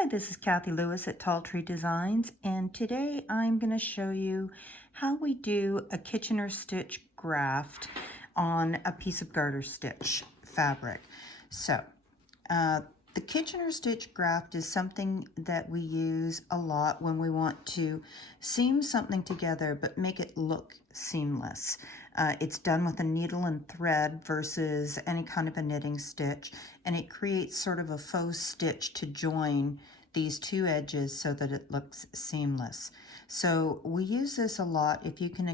Hi, this is Kathy Lewis at Tall Tree Designs, and today I'm going to show you how we do a Kitchener stitch graft on a piece of garter stitch fabric. So, the Kitchener stitch graft is something that we use a lot when we want to seam something together but make it look seamless. It's done with a needle and thread versus any kind of a knitting stitch, and it creates sort of a faux stitch to join these two edges so that it looks seamless. So we use this a lot. If you can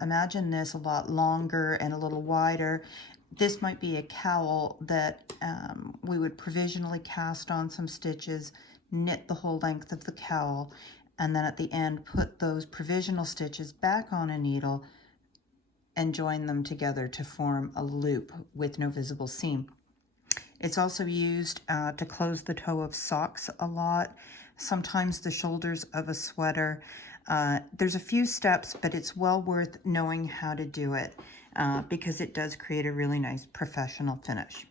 imagine this a lot longer and a little wider, this might be a cowl that we would provisionally cast on some stitches, knit the whole length of the cowl, and then at the end put those provisional stitches back on a needle and join them together to form a loop with no visible seam. It's also used to close the toe of socks a lot, sometimes the shoulders of a sweater. There's a few steps, but it's well worth knowing how to do it because it does create a really nice professional finish.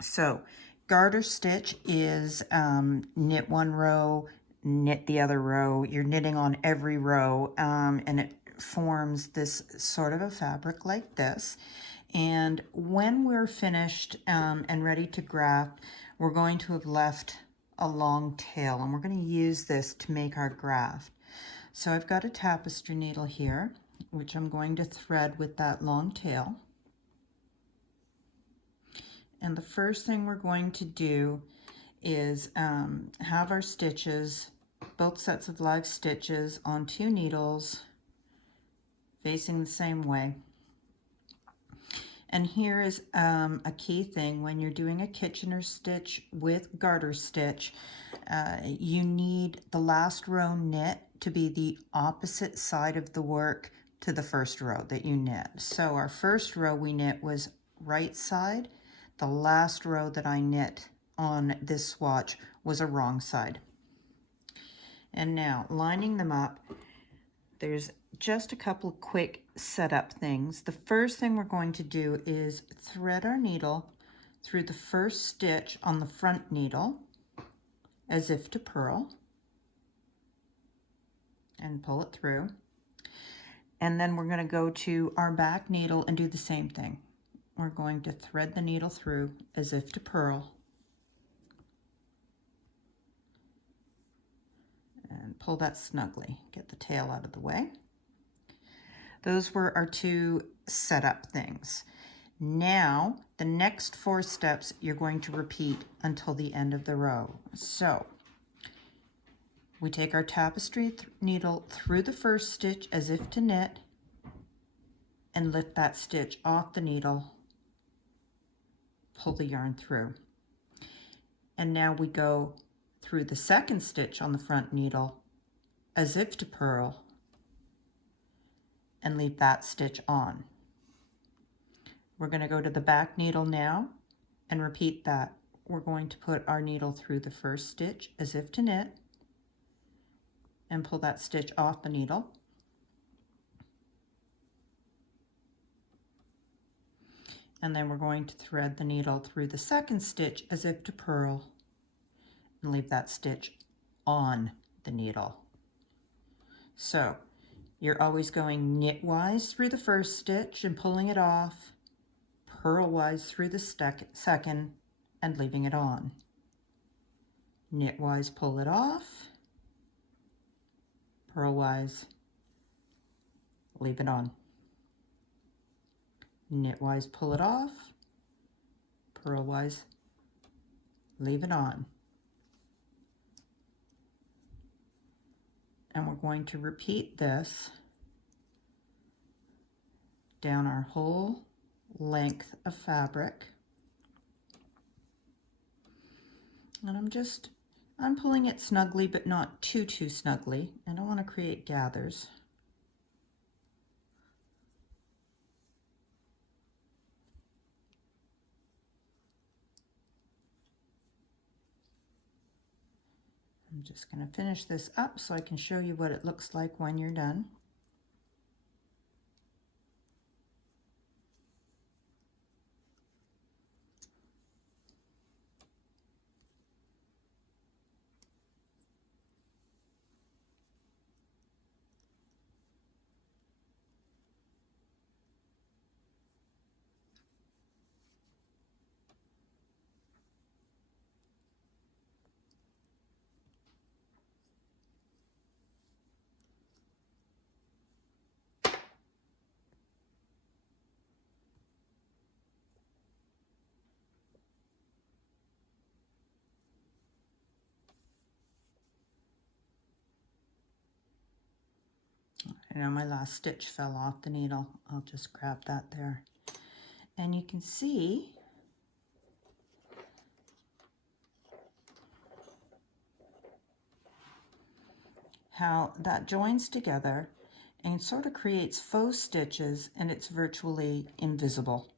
So, garter stitch is knit one row, knit the other row. You're knitting on every row, and it forms this sort of a fabric like this. And when we're finished and ready to graft, we're going to have left a long tail, and we're going to use this to make our graft. So I've got a tapestry needle here, which I'm going to thread with that long tail. And the first thing we're going to do is have our stitches, both sets of live stitches, on two needles facing the same way. And here is a key thing when you're doing a Kitchener stitch with garter stitch. You need the last row knit to be the opposite side of the work to the first row that you knit. So our first row we knit was right side. The last row that I knit on this swatch was a wrong side. And now lining them up, there's just a couple of quick setup things. The first thing we're going to do is thread our needle through the first stitch on the front needle as if to purl and pull it through. And then we're going to go to our back needle and do the same thing. We're going to thread the needle through as if to purl and pull that snugly. Get the tail out of the way. Those were our two setup things. Now, the next 4 steps you're going to repeat until the end of the row. So, we take our tapestry needle through the first stitch as if to knit and lift that stitch off the needle, pull the yarn through. And now we go through the second stitch on the front needle as if to purl and leave that stitch on. We're going to go to the back needle now and repeat that. We're going to put our needle through the first stitch as if to knit and pull that stitch off the needle. And then we're going to thread the needle through the second stitch as if to purl and leave that stitch on the needle. So you're always going knitwise through the first stitch and pulling it off, purlwise through the second and leaving it on. Knitwise, pull it off, purlwise, leave it on. Knitwise, pull it off, purlwise, leave it on. And we're going to repeat this down our whole length of fabric. And I'm pulling it snugly, but not too snugly. I don't want to create gathers. I'm just going to finish this up so I can show you what it looks like when you're done. You know, my last stitch fell off the needle. I'll just grab that there. And you can see how that joins together and sort of creates faux stitches, and it's virtually invisible.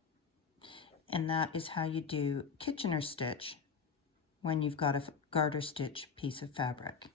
And that is how you do Kitchener stitch when you've got a garter stitch piece of fabric.